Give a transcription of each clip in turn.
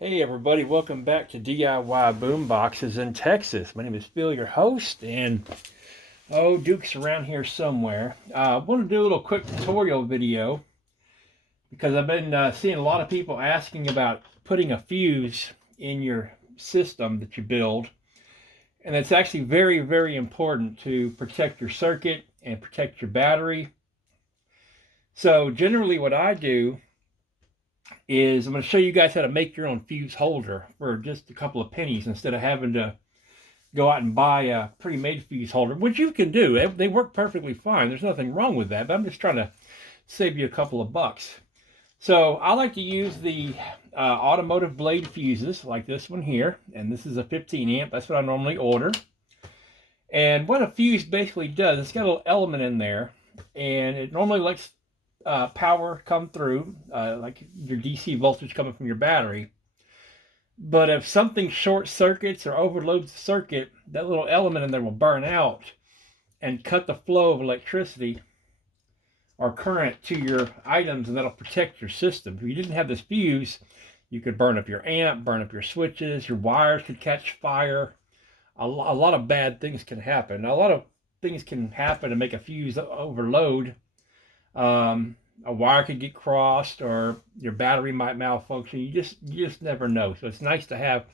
Hey everybody, welcome back to DIY Boomboxes in Texas. My name is Phil, your host, and Duke's around here somewhere. I want to do a little quick tutorial video because I've been seeing a lot of people asking about putting a fuse in your system that you build, and it's actually very, very important to protect your circuit and protect your battery. So generally what I do is I'm going to show you guys how to make your own fuse holder for just a couple of pennies instead of having to go out and buy a pre-made fuse holder, which you can do. They work perfectly fine. There's nothing wrong with that, but I'm just trying to save you a couple of bucks. So I like to use the automotive blade fuses like this one here, and this is a 15 amp. That's what I normally order. And what a fuse basically does, it's got a little element in there, and it normally lets power come through, like your DC voltage coming from your battery. But if something short circuits or overloads the circuit, that little element in there will burn out and cut the flow of electricity or current to your items, and that'll protect your system. If you didn't have this fuse, you could burn up your amp, burn up your switches, your wires could catch fire. A lot of bad things can happen. Now, a lot of things can happen to make a fuse overload. A wire could get crossed, or your battery might malfunction. You just never know. So it's nice to have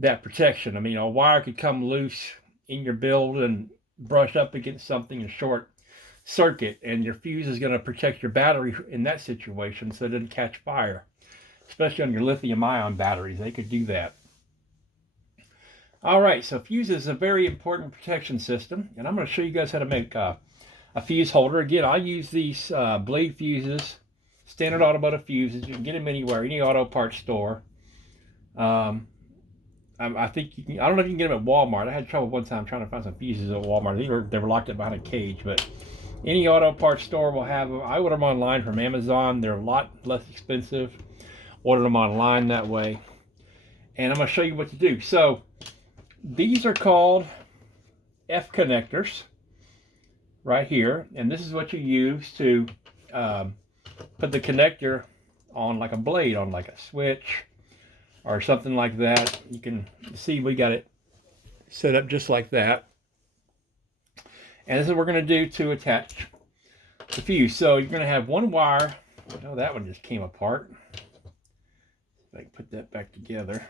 that protection. I mean, a wire could come loose in your build and brush up against something and short circuit, and your fuse is going to protect your battery in that situation so it doesn't catch fire, especially on your lithium ion batteries. They could do that. All right, so fuse is a very important protection system, and I'm going to show you guys how to make a fuse holder. Again, I use these blade fuses, standard automotive fuses. You can get them anywhere, any auto parts store. I think you can. I don't know if you can get them at Walmart. I had trouble one time trying to find some fuses at Walmart. They were locked up behind a cage, but any auto parts store will have them. I order them online from Amazon. They're a lot less expensive. Order them online that way. And I'm going to show you what to do. So these are called F connectors right here, and this is what you use to put the connector on like a blade, on like a switch or something like that. You can see we got it set up just like that, and this is what we're going to do to attach the fuse. So you're going to have one wire. Oh, that one just came apart. If I can put that back together.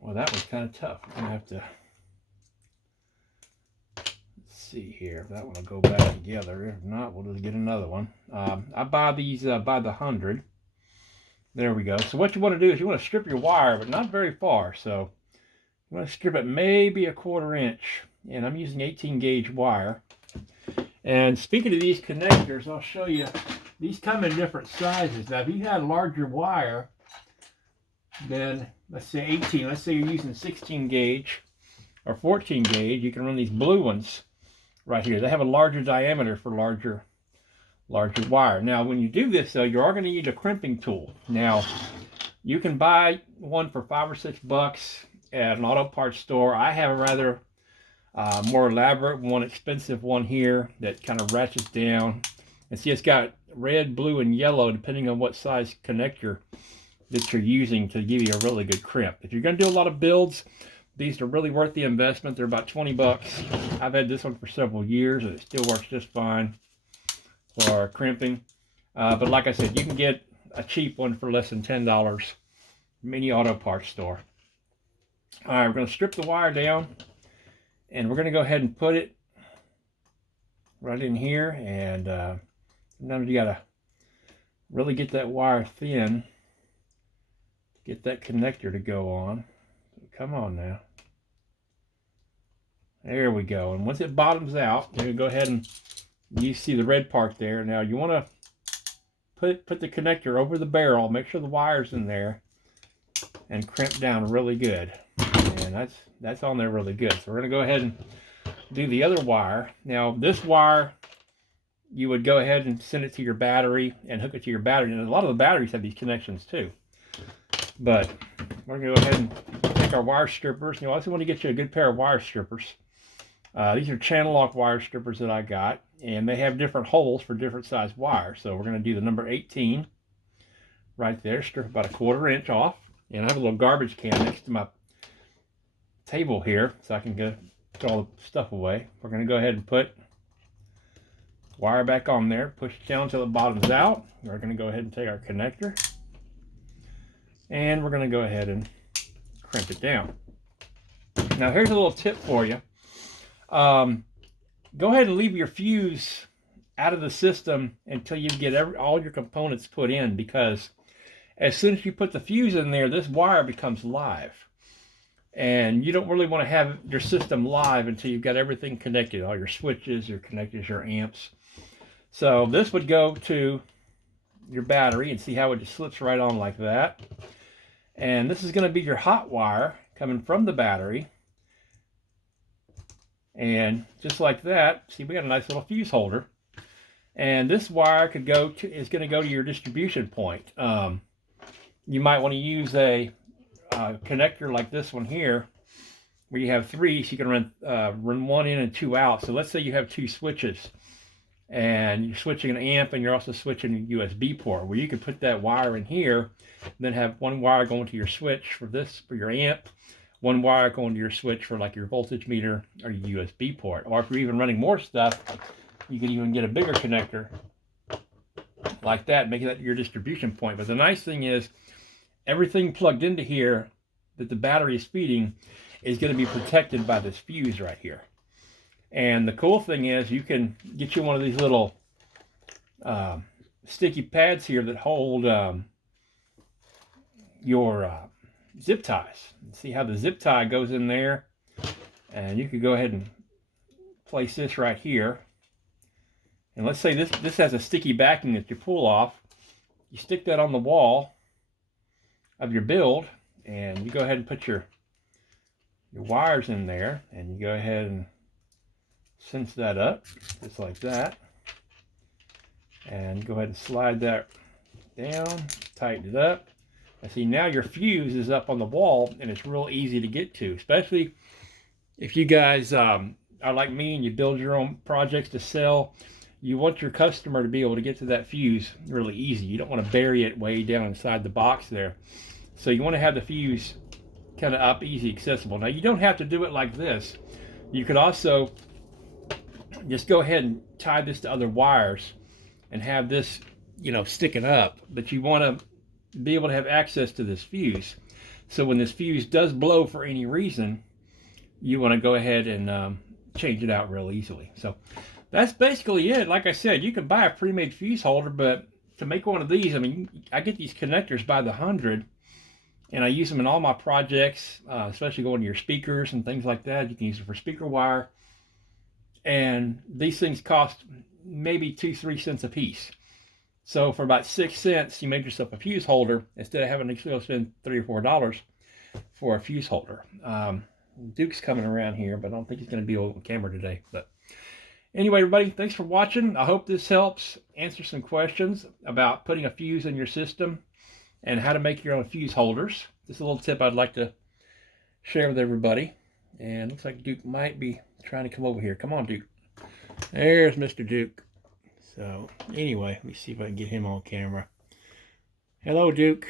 Well, that was kind of tough. I'm going to have to see here if that one will go back together. If not, we'll just get another one. I buy these by the 100. There we go. So what you want to do is you want to strip your wire, but not very far. So you want to strip it maybe a 1/4 inch, and I'm using 18 gauge wire. And speaking of these connectors, I'll show you. These come in different sizes. Now, if you had larger wire, then let's say 18. Let's say you're using 16 gauge or 14 gauge. You can run these blue ones right here. They have a larger diameter for larger wire. Now, when you do this, though, you are going to need a crimping tool. Now, you can buy one for $5 or $6 at an auto parts store. I have a rather more elaborate one, expensive one here that kind of ratchets down. And see, it's got red, blue, and yellow depending on what size connector that you're using to give you a really good crimp. If you're going to do a lot of builds, these are really worth the investment. They're about 20 bucks. I've had this one for several years, and it still works just fine for crimping. But like I said, you can get a cheap one for less than $10 from any auto parts store. All right, we're going to strip the wire down, and we're going to go ahead and put it right in here. And sometimes you got to really get that wire thin to get that connector to go on. Come on now. There we go. And once it bottoms out, you're going to go ahead and you see the red part there. Now you want to put the connector over the barrel, make sure the wire's in there, and crimp down really good. And that's on there really good. So we're going to go ahead and do the other wire. Now this wire, you would go ahead and send it to your battery and hook it to your battery. And a lot of the batteries have these connections too. But we're going to go ahead and take our wire strippers. You also want to get you a good pair of wire strippers. These are channel lock wire strippers that I got, and they have different holes for different size wires. So we're going to do the number 18 right there, strip about a 1/4 inch off. And I have a little garbage can next to my table here so I can go throw all the stuff away. We're going to go ahead and put wire back on there, push it down until the bottom's out. We're going to go ahead and take our connector and we're going to go ahead and crimp it down. Now here's a little tip for you. Go ahead and leave your fuse out of the system until you get all your components put in, because as soon as you put the fuse in there, this wire becomes live. And you don't really want to have your system live until you've got everything connected, all your switches, your connectors, your amps. So this would go to your battery, and see how it just slips right on like that. And this is going to be your hot wire coming from the battery. And just like that, see, we got a nice little fuse holder. And this wire is going to go to your distribution point. You might want to use a connector like this one here, where you have 3, so you can run 1 in and 2 out. So let's say you have 2 switches, and you're switching an amp, and you're also switching a USB port, where you can put that wire in here, and then have 1 wire going to your switch for your amp, 1 wire going to your switch for like your voltage meter or your USB port. Or if you're even running more stuff, you can even get a bigger connector like that, making that your distribution point. But the nice thing is, everything plugged into here that the battery is feeding is going to be protected by this fuse right here. And the cool thing is, you can get you one of these little sticky pads here that hold your zip ties. See how the zip tie goes in there? And you could go ahead and place this right here. And let's say this has a sticky backing that you pull off. You stick that on the wall of your build, and you go ahead and put your wires in there, and you go ahead and cinch that up just like that, and go ahead and slide that down, tighten it up, and see, now your fuse is up on the wall, and it's real easy to get to, especially if you guys are like me and you build your own projects to sell. You want your customer to be able to get to that fuse really easy. You don't want to bury it way down inside the box there. So you want to have the fuse kind of up, easy, accessible. Now, you don't have to do it like this. You could also just go ahead and tie this to other wires and have this, sticking up. But you want to be able to have access to this fuse. So when this fuse does blow for any reason, you want to go ahead and change it out real easily. So that's basically it. Like I said, you can buy a pre-made fuse holder, but to make one of these, I get these connectors by the 100, and I use them in all my projects, especially going to your speakers and things like that. You can use it for speaker wire. And these things cost maybe 2-3 cents a piece. So for about 6 cents, you make yourself a fuse holder instead of having to spend $3 or $4 for a fuse holder. Duke's coming around here, but I don't think he's going to be on camera today. But anyway, everybody, thanks for watching. I hope this helps answer some questions about putting a fuse in your system and how to make your own fuse holders. Just a little tip I'd like to share with everybody. And looks like Duke might be trying to come over here. Come on, Duke. There's Mr. Duke. So anyway, let me see if I can get him on camera. Hello, Duke.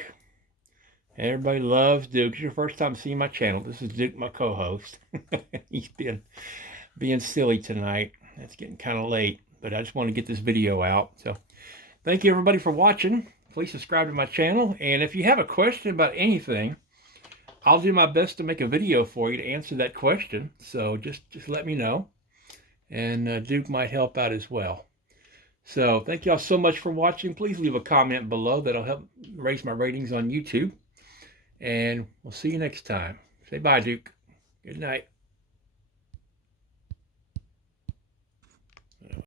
Everybody loves Duke. It's your first time seeing my channel. This is Duke, my co-host. He's being silly tonight. It's getting kind of late, but I just want to get this video out. So thank you, everybody, for watching. Please subscribe to my channel. And if you have a question about anything, I'll do my best to make a video for you to answer that question. So just let me know. And Duke might help out as well. So thank y'all so much for watching. Please leave a comment below. That'll help raise my ratings on YouTube. And we'll see you next time. Say bye, Duke. Good night.